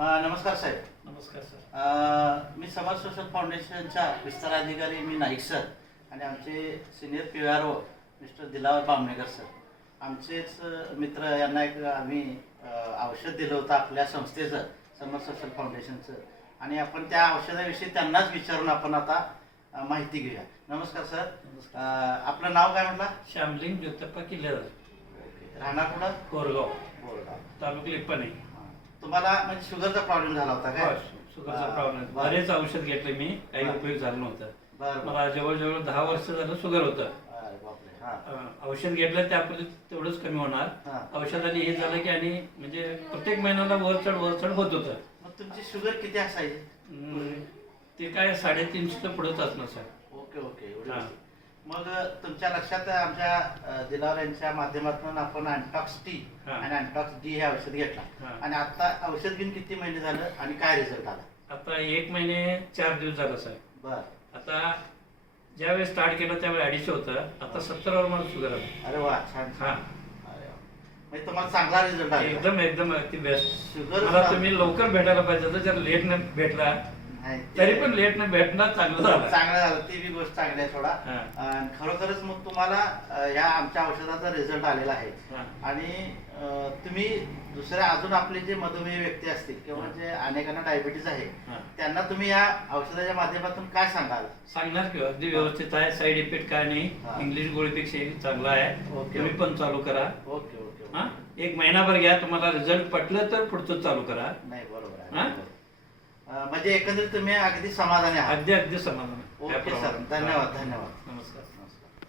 नमस्कार साहेब नमस्कार सर मी समाज सोशल फाउंडेशनच्या विस्ताराधिकारी मी नाईक सर आणि आमचे senior P R O mister Dilawar Bamnekar sir आमचेच मित्र यांना एक आम्ही औषध दिलं होतं आपल्या संस्थेचं समाज सोशल फाउंडेशनचं आणि आपण त्या औषधाविषयी त्यांनाच विचारून आपण आता माहिती घेऊया नमस्कार सर आपलं नाव काय म्हटलं श्यामलिंग ज्योतप्पा किल्लेदार राहणार कुठं कोरगाव कोरगाव तालुक्यात पण आहे तुम्हाला म्हणजे शुगरचा प्रॉब्लेम झाला होता का हो, शुगरचा प्रॉब्लेम बरेच औषध घेतलं मी काही उपयोग झाला नव्हता मला जवळजवळ दहा वर्ष झालं शुगर होतं औषध घेतलं त्यापूर्वी तेवढंच कमी होणार औषधाने हे झालं की आणि म्हणजे प्रत्येक महिन्याला वर चढ वर चढ होत होतं तुमची शुगर किती असायची ते काय साडेतीनशे पुढेच असणार सर ओके ओके मग तुमच्या लक्षात आमच्या दिलावर यांच्या माध्यमातून आपण अँटॉक्स टी आणि अँटॉक्स डी हे औषध घेतला आणि आता औषध घेऊन किती महिने झालं आणि काय रिझल्ट आला आता एक महिने चार दिवस झालं सर बर आता ज्यावेळेस स्टार्ट केलं त्यावेळेस अडीचशे होतं आता सत्तर वर मला शुगर आलं अरे वा छान हा म्हणजे तुम्हाला चांगला रिझल्ट आला एकदम एकदम अगदी बेस्ट शुगर तुम्ही लवकर भेटायला पाहिजे जर लेट न भेटला तरी पण लेट नाही भेटणार चांगलं झालं चांगलं झालं ती बी गोष्ट चांगली आहे थोडा खरोखरच मग तुम्हाला या आमच्या औषधाचा रिझल्ट आलेला आहे आणि तुम्ही दुसऱ्या अजून आपले जे मधुमेह व्यक्ती असतील किंवा जे अनेकांना डायबिटीज आहे त्यांना तुम्ही या औषधाच्या माध्यमातून काय सांगाल सांगणार की अगदी व्यवस्थित आहे साईड इफेक्ट काय नाही इंग्लिश गोळीपेक्षा चांगला आहे तुम्ही पण चालू करा ओके ओके एक महिनाभर घ्या तुम्हाला रिझल्ट पटलं तर पुढचं चालू करा नाही बरोबर म्हणजे एकंदरीत तुम्ही अगदी समाधानी आहात अगदी अगदी समाधान ओके सर धन्यवाद धन्यवाद नमस्कार